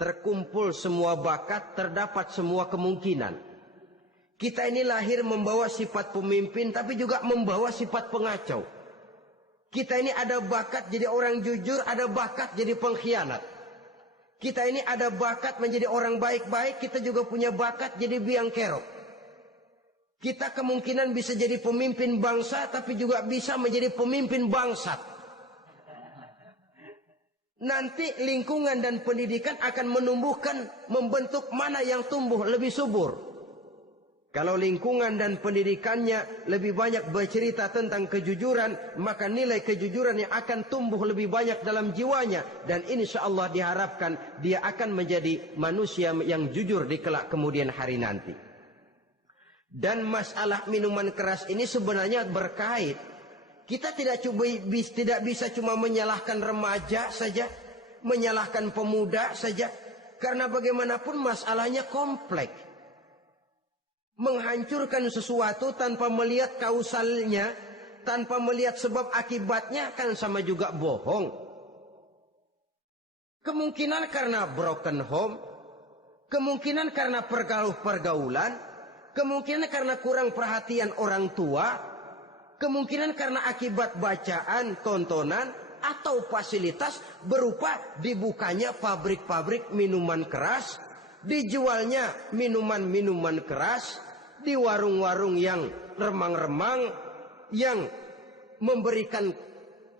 terkumpul semua bakat, terdapat semua kemungkinan. Kita ini lahir membawa sifat pemimpin, tapi juga membawa sifat pengacau. Kita ini ada bakat jadi orang jujur, ada bakat jadi pengkhianat. Kita ini ada bakat menjadi orang baik-baik, kita juga punya bakat jadi biang kerok. Kita kemungkinan bisa jadi pemimpin bangsa, tapi juga bisa menjadi pemimpin bangsat. Nanti lingkungan dan pendidikan akan menumbuhkan, membentuk mana yang tumbuh lebih subur. Kalau lingkungan dan pendidikannya lebih banyak bercerita tentang kejujuran, maka nilai kejujuran yang akan tumbuh lebih banyak dalam jiwanya. Dan insya Allah diharapkan dia akan menjadi manusia yang jujur di kelak kemudian hari nanti. Dan masalah minuman keras ini sebenarnya berkait. Kita tidak bisa cuma menyalahkan remaja saja, menyalahkan pemuda saja. Karena bagaimanapun masalahnya kompleks. Menghancurkan sesuatu tanpa melihat kausalnya, tanpa melihat sebab akibatnya kan sama juga bohong. Kemungkinan karena broken home, kemungkinan karena pergaulan, kemungkinan karena kurang perhatian orang tua, kemungkinan karena akibat bacaan, tontonan, atau fasilitas berupa dibukanya pabrik-pabrik minuman keras, dijualnya minuman-minuman keras, di warung-warung yang remang-remang, yang memberikan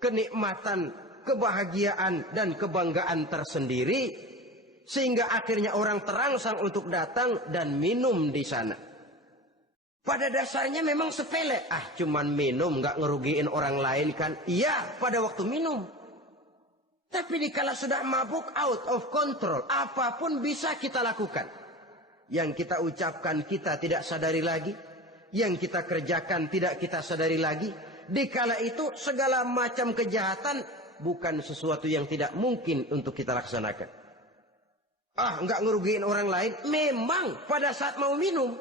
kenikmatan, kebahagiaan dan kebanggaan tersendiri, sehingga akhirnya orang terangsang untuk datang dan minum di sana. Pada dasarnya memang sepele, cuman minum nggak ngerugiin orang lain kan? Iya, pada waktu minum. Tapi dikala sudah mabuk, out of control, apapun bisa kita lakukan. Yang kita ucapkan kita tidak sadari lagi, yang kita kerjakan tidak kita sadari lagi. Dikala itu segala macam kejahatan bukan sesuatu yang tidak mungkin untuk kita laksanakan. Nggak ngerugiin orang lain, memang pada saat mau minum.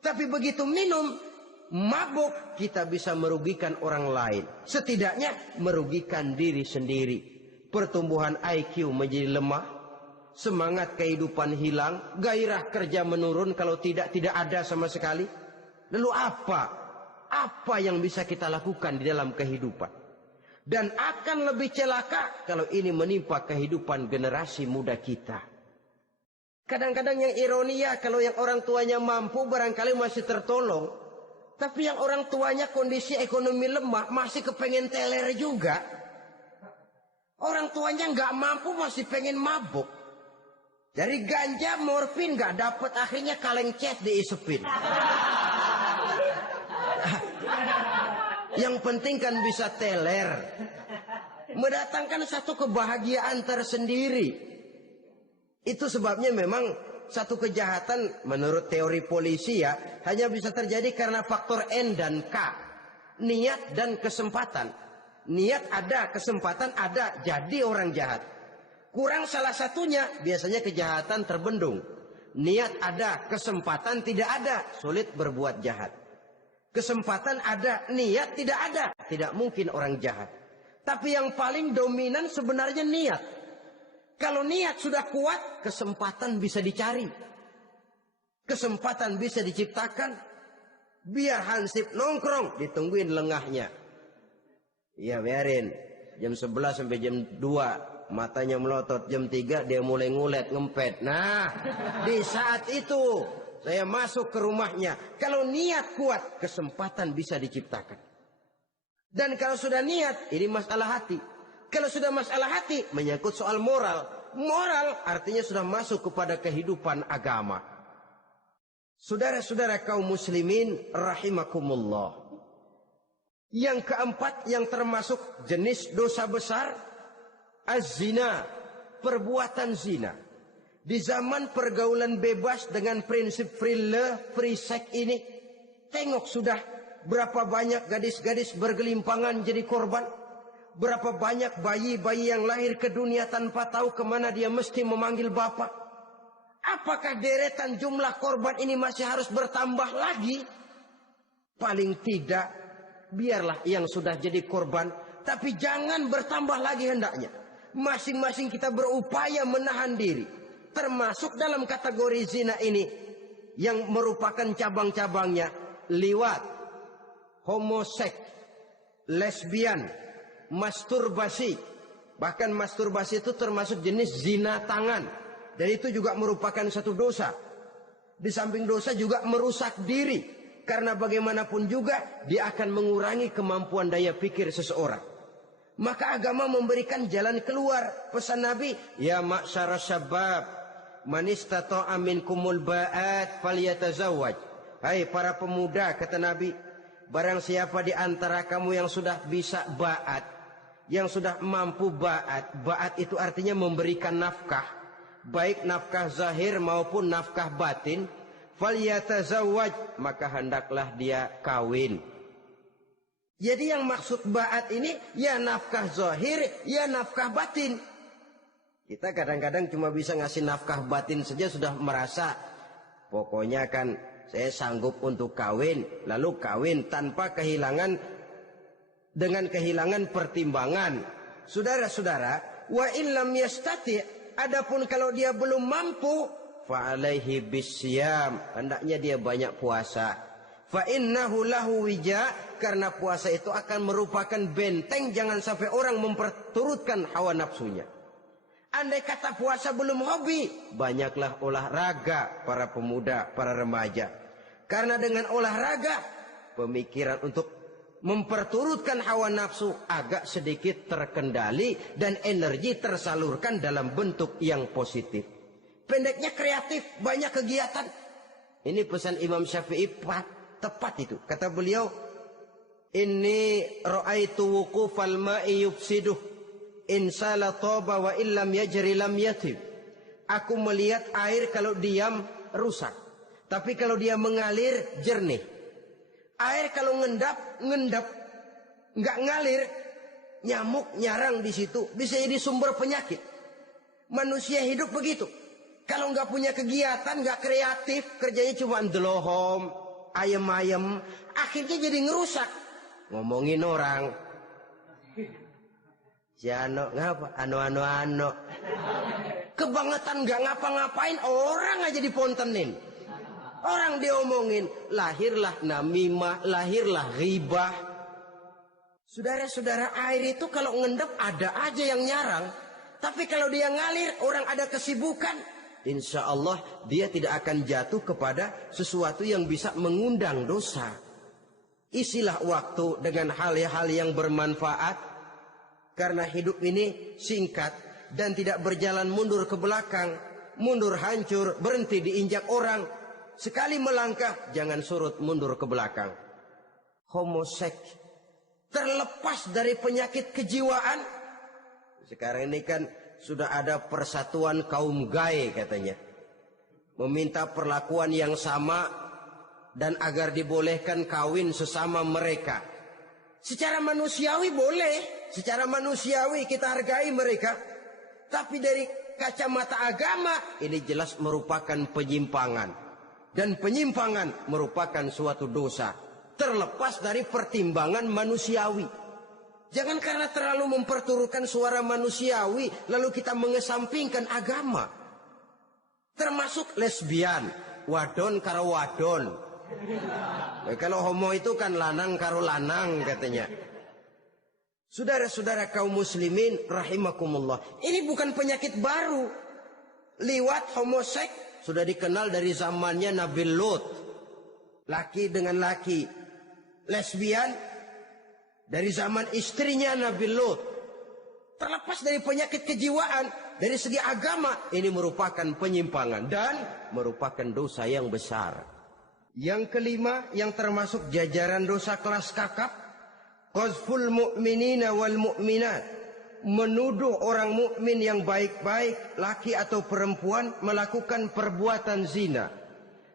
Tapi begitu minum, mabuk, kita bisa merugikan orang lain. Setidaknya merugikan diri sendiri. Pertumbuhan IQ menjadi lemah. Semangat kehidupan hilang, gairah kerja menurun, kalau tidak ada sama sekali. Lalu apa yang bisa kita lakukan di dalam kehidupan? Dan akan lebih celaka kalau ini menimpa kehidupan generasi muda kita. Kadang-kadang yang ironi ya, kalau yang orang tuanya mampu barangkali masih tertolong. Tapi yang orang tuanya kondisi ekonomi lemah masih kepengen teler juga. Orang tuanya nggak mampu masih pengen mabuk. Dari ganja, morfin nggak dapat, akhirnya kaleng cet diisepin. Yang penting kan bisa teler, mendatangkan satu kebahagiaan tersendiri. Itu sebabnya memang satu kejahatan menurut teori polisi ya hanya bisa terjadi karena faktor N dan K, niat dan kesempatan. Niat ada, kesempatan ada, jadi orang jahat. Kurang salah satunya, biasanya kejahatan terbendung. Niat ada, kesempatan tidak ada, sulit berbuat jahat. Kesempatan ada, niat tidak ada, tidak mungkin orang jahat. Tapi yang paling dominan sebenarnya niat. Kalau niat sudah kuat, kesempatan bisa dicari. Kesempatan bisa diciptakan. Biar Hansip nongkrong, ditungguin lengahnya. Iya biarin, jam 11 sampai jam 2. Matanya melotot, jam 3 dia mulai ngulet, ngempet. Nah, di saat itu saya masuk ke rumahnya. Kalau niat kuat, kesempatan bisa diciptakan. Dan kalau sudah niat, ini masalah hati. Kalau sudah masalah hati, menyangkut soal moral. Moral artinya sudah masuk kepada kehidupan agama. Saudara-saudara kaum muslimin rahimakumullah. Yang keempat yang termasuk jenis dosa besar, az-zina, perbuatan zina. Di zaman pergaulan bebas dengan prinsip free love, free sex ini, tengok sudah berapa banyak gadis-gadis bergelimpangan jadi korban. Berapa banyak bayi-bayi yang lahir ke dunia tanpa tahu kemana dia mesti memanggil bapak. Apakah deretan jumlah korban ini masih harus bertambah lagi? Paling tidak, biarlah yang sudah jadi korban, tapi jangan bertambah lagi hendaknya. Masing-masing kita berupaya menahan diri. Termasuk dalam kategori zina ini. yang merupakan cabang-cabangnya liwat, homoseks, lesbian, masturbasi. Bahkan masturbasi itu termasuk jenis zina tangan. Dan itu juga merupakan satu dosa. Di samping dosa juga merusak diri. Karena bagaimanapun juga dia akan mengurangi kemampuan daya pikir seseorang. Maka agama memberikan jalan keluar. Pesan Nabi, ya ma'syara syabab, man istata'a minkumul ba'at falyatazawwaj. Hai para pemuda, kata Nabi, barang siapa di antara kamu yang sudah bisa ba'at, yang sudah mampu ba'at. Ba'at itu artinya memberikan nafkah, baik nafkah zahir maupun nafkah batin. Falyatazawwaj, maka hendaklah dia kawin. Jadi yang maksud ba'at ini ya nafkah zahir, ya nafkah batin. Kita kadang-kadang cuma bisa ngasih nafkah batin saja sudah merasa pokoknya kan saya sanggup untuk kawin, lalu kawin tanpa kehilangan, dengan kehilangan pertimbangan. Saudara-saudara, wa illam yastati, adapun kalau dia belum mampu, fa alaihi bisyam, hendaknya dia banyak puasa. Fa innahu lahu wija, karena puasa itu akan merupakan benteng jangan sampai orang memperturutkan hawa nafsunya. Andai kata puasa belum hobi, banyaklah olahraga para pemuda, para remaja. Karena dengan olahraga, pemikiran untuk memperturutkan hawa nafsu agak sedikit terkendali dan energi tersalurkan dalam bentuk yang positif. Pendeknya kreatif, banyak kegiatan. Ini pesan Imam Syafi'i tepat itu. Kata beliau, inni ra'aitu wuqufal ma'i yufsiduh, insala toba wa illam yajri lam yatib. Aku melihat air kalau diam rusak, tapi kalau dia mengalir jernih. Air kalau ngendap, nggak ngalir, nyamuk nyarang di situ, bisa jadi sumber penyakit. Manusia hidup begitu. Kalau nggak punya kegiatan, nggak kreatif, kerjanya cuma ndelohom, ayam-ayam, akhirnya jadi ngerusak. Ngomongin orang, si ano ngapa, ano. Kebangetan nggak ngapa-ngapain, orang aja dipontenin. Orang diomongin, lahirlah namimah, lahirlah ghibah. Saudara-saudara, air itu kalau ngendap ada aja yang nyarang. Tapi kalau dia ngalir, orang ada kesibukan, insya Allah dia tidak akan jatuh kepada sesuatu yang bisa mengundang dosa. Isilah waktu dengan hal-hal yang bermanfaat. Karena hidup ini singkat dan tidak berjalan mundur ke belakang. Mundur hancur, berhenti diinjak orang. Sekali melangkah, jangan surut mundur ke belakang. Homoseks, terlepas dari penyakit kejiwaan. Sekarang ini kan sudah ada persatuan kaum gay katanya. Meminta perlakuan yang sama dan agar dibolehkan kawin sesama mereka. Secara manusiawi boleh, secara manusiawi kita hargai mereka. Tapi dari kacamata agama ini jelas merupakan penyimpangan. Dan penyimpangan merupakan suatu dosa. Terlepas dari pertimbangan manusiawi. Jangan karena terlalu memperturutkan suara manusiawi lalu kita mengesampingkan agama. Termasuk lesbian, wadon karo wadon. Kalau homo itu kan lanang karo lanang katanya. Saudara-saudara kaum muslimin rahimakumullah, ini bukan penyakit baru. Liwat, homoseks sudah dikenal dari zamannya Nabi Lut. Laki dengan laki. Lesbian dari zaman istrinya Nabi Lut. Terlepas dari penyakit kejiwaan, dari segi agama, ini merupakan penyimpangan dan merupakan dosa yang besar. Yang kelima, yang termasuk jajaran dosa kelas kakap, qazful mu'minina wal mu'minat. Menuduh orang mukmin yang baik-baik, laki atau perempuan, melakukan perbuatan zina.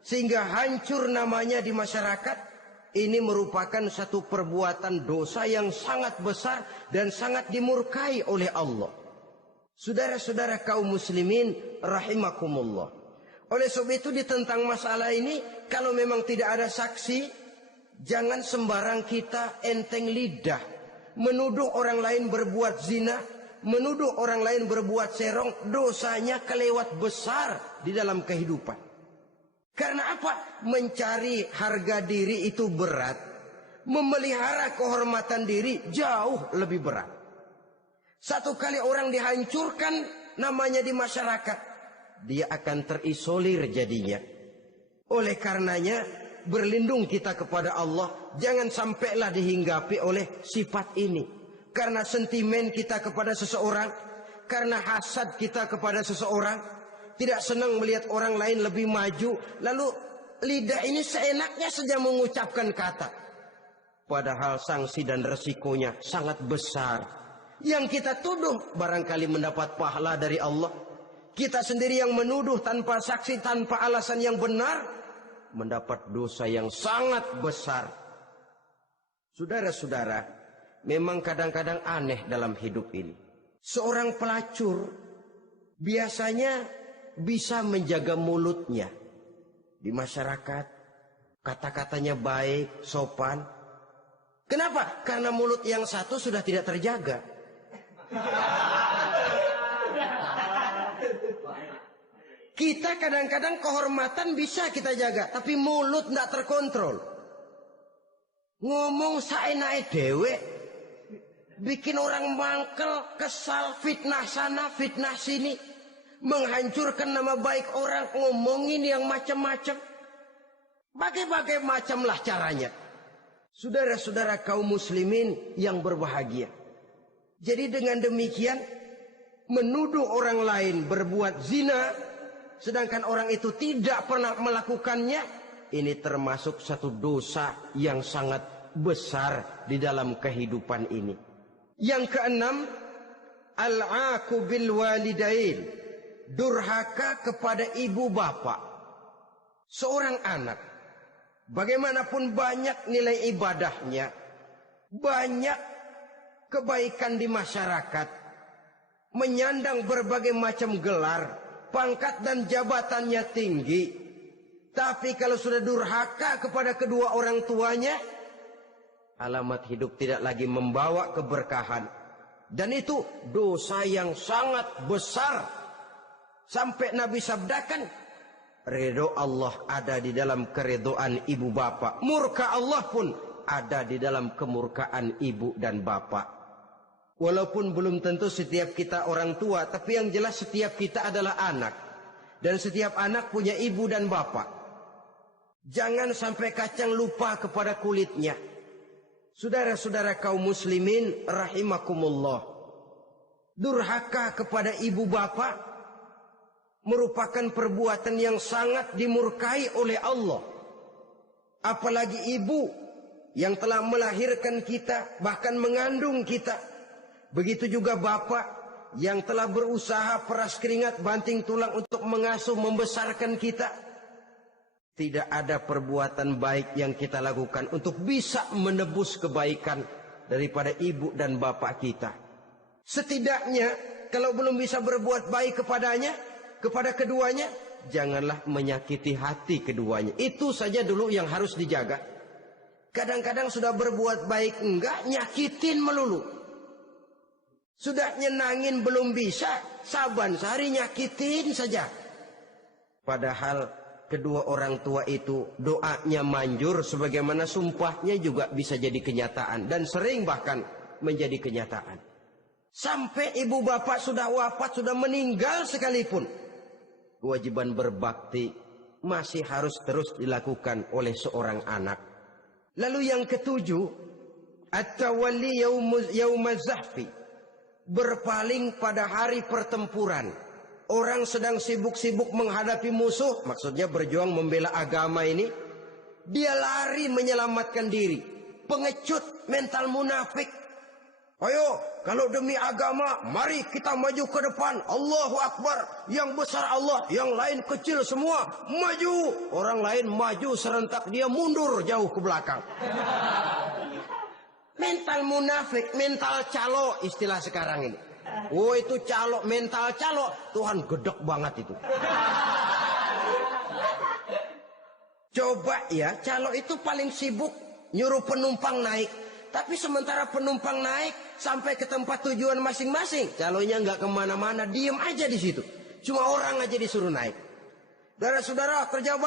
Sehingga hancur namanya di masyarakat. Ini merupakan satu perbuatan dosa yang sangat besar dan sangat dimurkai oleh Allah. Saudara-saudara kaum muslimin rahimakumullah. Oleh sebab itu tentang masalah ini, kalau memang tidak ada saksi, jangan sembarang kita enteng lidah. Menuduh orang lain berbuat zina, menuduh orang lain berbuat serong, dosanya kelewat besar di dalam kehidupan. Karena apa? Mencari harga diri itu berat. Memelihara kehormatan diri jauh lebih berat. Satu kali orang dihancurkan namanya di masyarakat, dia akan terisolir jadinya. Oleh karenanya, berlindung kita kepada Allah. Jangan sampailah dihinggapi oleh sifat ini. Karena sentimen kita kepada seseorang, karena hasad kita kepada seseorang, tidak senang melihat orang lain lebih maju, lalu lidah ini seenaknya saja mengucapkan kata. Padahal sanksi dan resikonya sangat besar. Yang kita tuduh barangkali mendapat pahala dari Allah. Kita sendiri yang menuduh tanpa saksi, tanpa alasan yang benar, mendapat dosa yang sangat besar. Saudara-saudara, memang kadang-kadang aneh dalam hidup ini. Seorang pelacur biasanya bisa menjaga mulutnya di masyarakat, kata-katanya baik, sopan. Kenapa? Karena mulut yang satu sudah tidak terjaga. Kita kadang-kadang kehormatan bisa kita jaga, tapi mulut tidak terkontrol. Ngomong saenake dhewe, bikin orang mangkel, kesal, fitnah sana, fitnah sini, menghancurkan nama baik orang, ngomongin yang macam-macam. Bagai-bagai macamlah caranya. Saudara-saudara kaum muslimin yang berbahagia. Jadi dengan demikian, menuduh orang lain berbuat zina, sedangkan orang itu tidak pernah melakukannya, ini termasuk satu dosa yang sangat besar di dalam kehidupan ini. Yang keenam, al-'aqu bil walidain, durhaka kepada ibu bapak. Seorang anak, bagaimanapun banyak nilai ibadahnya, banyak kebaikan di masyarakat, menyandang berbagai macam gelar, pangkat dan jabatannya tinggi, tapi kalau sudah durhaka kepada kedua orang tuanya, alamat hidup tidak lagi membawa keberkahan. Dan itu dosa yang sangat besar. Sampai Nabi sabdakan, ridho Allah ada di dalam keridhaan ibu bapak, murka Allah pun ada di dalam kemurkaan ibu dan bapak. Walaupun belum tentu setiap kita orang tua, tapi yang jelas setiap kita adalah anak. Dan setiap anak punya ibu dan bapak. Jangan sampai kacang lupa kepada kulitnya. Saudara-saudara kaum muslimin rahimakumullah, durhaka kepada ibu bapak merupakan perbuatan yang sangat dimurkai oleh Allah. Apalagi ibu yang telah melahirkan kita, bahkan mengandung kita. Begitu juga bapak yang telah berusaha peras keringat banting tulang untuk mengasuh membesarkan kita. Tidak ada perbuatan baik yang kita lakukan untuk bisa menebus kebaikan daripada ibu dan bapak kita. Setidaknya kalau belum bisa berbuat baik kepadanya, kepada keduanya, janganlah menyakiti hati keduanya. Itu saja dulu yang harus dijaga. Kadang-kadang sudah berbuat baik enggak, nyakitin melulu. Sudah nyenangin belum bisa, saban sehari nyakitin saja. Padahal kedua orang tua itu doanya manjur, sebagaimana sumpahnya juga bisa jadi kenyataan. Dan sering bahkan menjadi kenyataan. Sampai ibu bapak sudah wafat, sudah meninggal sekalipun, kewajiban berbakti masih harus terus dilakukan oleh seorang anak. Lalu yang ketujuh, at-tawalli yaumaz zahfi, berpaling pada hari pertempuran. Orang sedang sibuk-sibuk menghadapi musuh, maksudnya berjuang membela agama ini, dia lari menyelamatkan diri. Pengecut, mental munafik. Ayo, kalau demi agama, mari kita maju ke depan. Allahu Akbar. Yang besar Allah, yang lain kecil semua. Maju. Orang lain maju serentak, dia mundur jauh ke belakang. Mental munafik, mental calo istilah sekarang ini. Oh, itu calo, mental calo. Tuhan gedek banget itu. Coba ya, calo itu paling sibuk nyuruh penumpang naik. Tapi sementara penumpang naik sampai ke tempat tujuan masing-masing, calonya nggak kemana-mana, diem aja di situ. Cuma orang aja disuruh naik. Saudara-saudara, kerja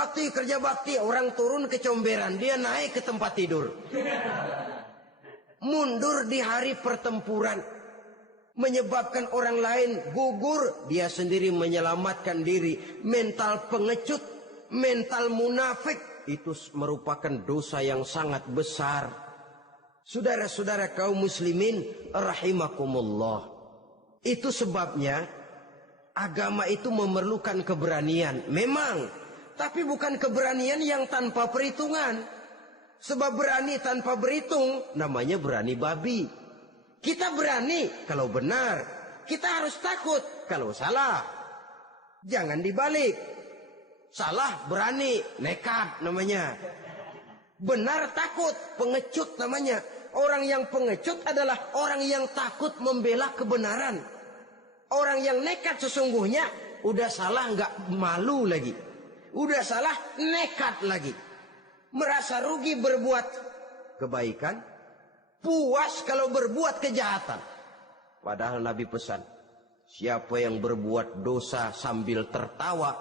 bakti, orang turun ke comberan, dia naik ke tempat tidur. Mundur di hari pertempuran, menyebabkan orang lain gugur, dia sendiri menyelamatkan diri. Mental pengecut, mental munafik, itu merupakan dosa yang sangat besar. Saudara-saudara kaum muslimin rahimakumullah. Itu sebabnya agama itu memerlukan keberanian. Memang, tapi bukan keberanian yang tanpa perhitungan. Sebab berani tanpa berhitung namanya berani babi. Kita berani kalau benar, kita harus takut kalau salah. Jangan dibalik. Salah berani, nekat namanya. Benar takut, pengecut namanya. Orang yang pengecut adalah orang yang takut membela kebenaran. Orang yang nekat sesungguhnya udah salah nggak malu lagi. Udah salah nekat lagi. Merasa rugi berbuat kebaikan, puas kalau berbuat kejahatan. Padahal Nabi pesan, siapa yang berbuat dosa sambil tertawa,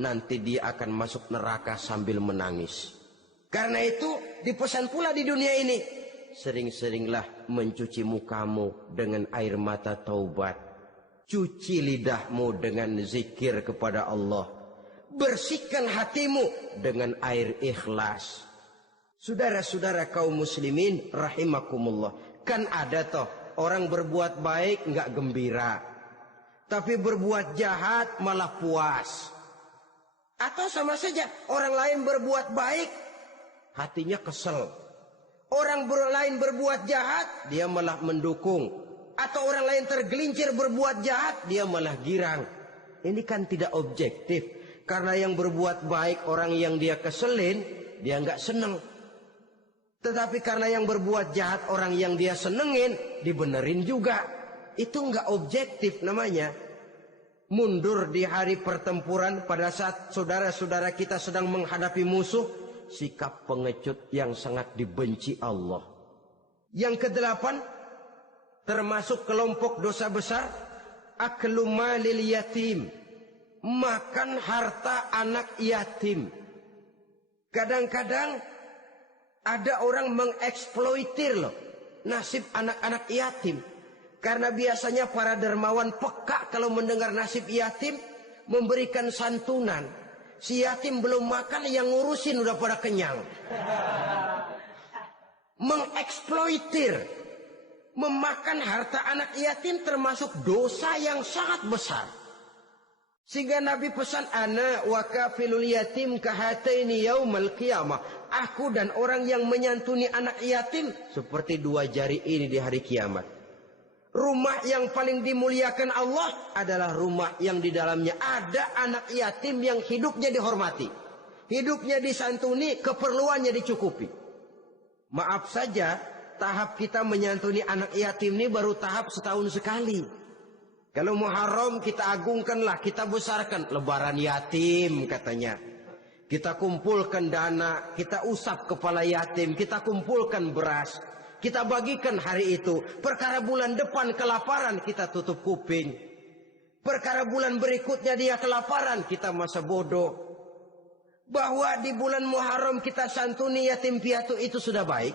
nanti dia akan masuk neraka sambil menangis. Karena itu dipesan pula di dunia ini, sering-seringlah mencuci mukamu dengan air mata taubat. Cuci lidahmu dengan zikir kepada Allah. Bersihkan hatimu dengan air ikhlas. Saudara-saudara kaum muslimin rahimakumullah. Kan ada toh orang berbuat baik nggak gembira, tapi berbuat jahat malah puas. Atau sama saja orang lain berbuat baik, hatinya kesel. Orang lain berbuat jahat, dia malah mendukung. Atau orang lain tergelincir berbuat jahat, dia malah girang. Ini kan tidak objektif. Karena yang berbuat baik orang yang dia keselin, dia nggak seneng. Tetapi karena yang berbuat jahat orang yang dia senengin, dibenerin juga. Itu nggak objektif namanya. Mundur di hari pertempuran pada saat saudara-saudara kita sedang menghadapi musuh, sikap pengecut yang sangat dibenci Allah. Yang kedelapan, termasuk kelompok dosa besar, aklu malil yatim, makan harta anak yatim. Kadang-kadang ada orang mengeksploitir loh nasib anak-anak yatim. Karena biasanya para dermawan peka kalau mendengar nasib yatim, memberikan santunan. Si yatim belum makan, yang ngurusin udah pada kenyang. Mengeksploitir. Memakan harta anak yatim termasuk dosa yang sangat besar. Sehingga Nabi pesan, ana wa kafilul yatim kahataini yaumal qiyamah. Aku dan orang yang menyantuni anak yatim seperti dua jari ini di hari kiamat. Rumah yang paling dimuliakan Allah adalah rumah yang di dalamnya ada anak yatim yang hidupnya dihormati. Hidupnya disantuni, keperluannya dicukupi. Maaf saja, tahap kita menyantuni anak yatim ini baru tahap setahun sekali. Kalau Muharram kita agungkanlah, kita besarkan. Lebaran yatim katanya. Kita kumpulkan dana, kita usap kepala yatim, kita kumpulkan beras. Kita bagikan hari itu. Perkara bulan depan kelaparan, kita tutup kuping. Perkara bulan berikutnya dia kelaparan, kita masa bodoh. Bahwa di bulan Muharram kita santuni yatim piatu itu sudah baik.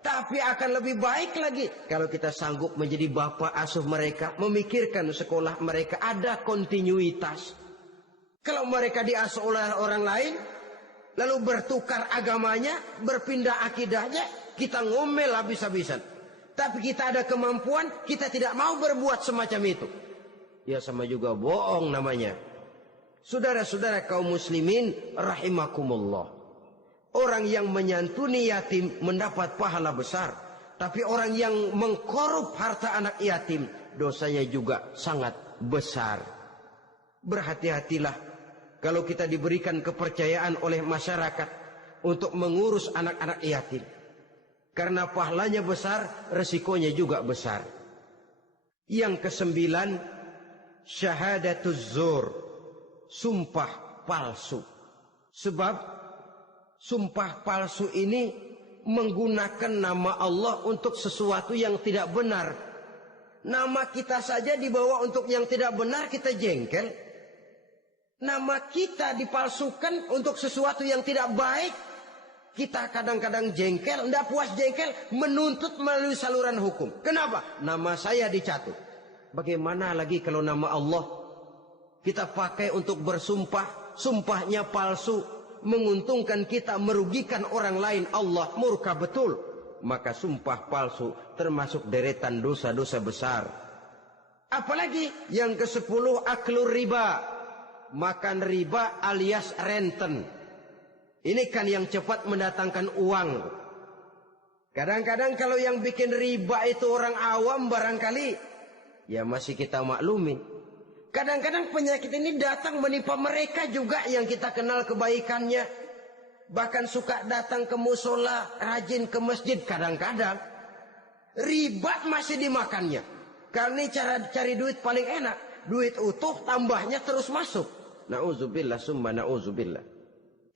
Tapi akan lebih baik lagi kalau kita sanggup menjadi bapak asuh mereka, memikirkan sekolah mereka, ada kontinuitas. Kalau mereka diasuh oleh orang lain, lalu bertukar agamanya, berpindah akidahnya, kita ngomel habis-habisan. Tapi kita ada kemampuan, kita tidak mau berbuat semacam itu. Ya sama juga bohong namanya. Saudara-saudara kaum muslimin rahimakumullah. Orang yang menyantuni yatim mendapat pahala besar. Tapi orang yang mengkorup harta anak yatim, dosanya juga sangat besar. Berhati-hatilah kalau kita diberikan kepercayaan oleh masyarakat untuk mengurus anak-anak yatim. Karena pahalanya besar, resikonya juga besar. Yang kesembilan, syahadatuz zur, sumpah palsu. Sebab sumpah palsu ini menggunakan nama Allah untuk sesuatu yang tidak benar. Nama kita saja dibawa untuk yang tidak benar, kita jengkel. Nama kita dipalsukan untuk sesuatu yang tidak baik. Kita kadang-kadang jengkel, tidak puas jengkel, menuntut melalui saluran hukum. Kenapa? Nama saya dicatut. Bagaimana lagi kalau nama Allah kita pakai untuk bersumpah, sumpahnya palsu, menguntungkan kita, merugikan orang lain, Allah murka betul. Maka sumpah palsu termasuk deretan dosa-dosa besar. Apalagi yang ke-10, aklur riba. Makan riba alias renten. Ini kan yang cepat mendatangkan uang. Kadang-kadang kalau yang bikin riba itu orang awam barangkali, ya masih kita maklumi. Kadang-kadang penyakit ini datang menimpa mereka juga yang kita kenal kebaikannya. Bahkan suka datang ke musola, rajin ke masjid kadang-kadang. Riba masih dimakannya. Karena cara cari duit paling enak. Duit utuh tambahnya terus masuk. Na'udzubillah summa na'udzubillah.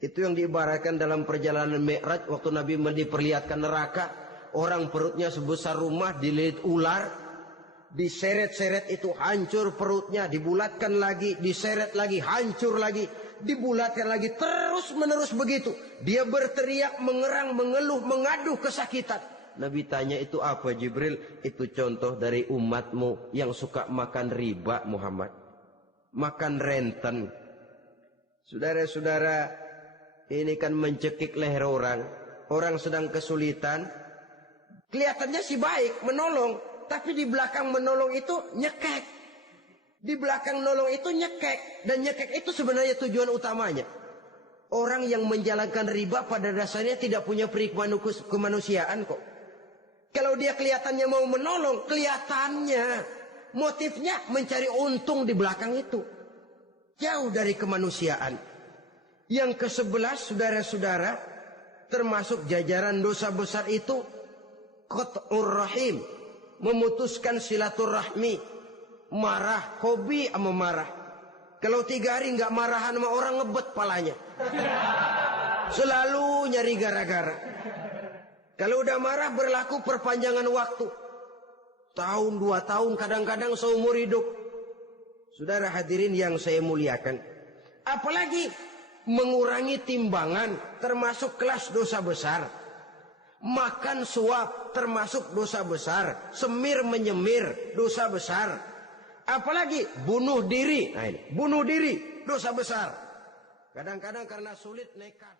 Itu yang diibaratkan dalam perjalanan Mi'raj waktu Nabi diperlihatkan neraka. Orang perutnya sebesar rumah dililit ular. Diseret-seret itu hancur perutnya. Dibulatkan lagi, diseret lagi, hancur lagi. Dibulatkan lagi, terus menerus begitu. Dia berteriak, mengerang, mengeluh, mengaduh kesakitan. Nabi tanya, itu apa Jibril? Itu contoh dari umatmu yang suka makan riba Muhammad. Makan renten. Saudara-saudara, ini kan mencekik leher orang. Orang sedang kesulitan. Kelihatannya sih baik, menolong. Tapi di belakang menolong itu nyekek. Di belakang nolong itu nyekek. Dan nyekek itu sebenarnya tujuan utamanya. Orang yang menjalankan riba pada dasarnya tidak punya kemanusiaan kok. Kalau dia kelihatannya mau menolong, kelihatannya motifnya mencari untung di belakang itu. Jauh dari kemanusiaan. Yang ke-11 saudara-saudara, termasuk jajaran dosa besar itu qat'ur rahim, memutuskan silaturahmi. Marah, hobi sama marah. Kalau 3 hari nggak marahan sama orang, ngebet palanya. Selalu nyari gara-gara. Kalau udah marah berlaku perpanjangan waktu. Tahun, 2 tahun, kadang-kadang seumur hidup. Saudara hadirin yang saya muliakan. Apalagi mengurangi timbangan termasuk kelas dosa besar. Makan suap termasuk dosa besar. Semir menyemir dosa besar. Apalagi bunuh diri. Nah ini, bunuh diri dosa besar. Kadang-kadang karena sulit nekat.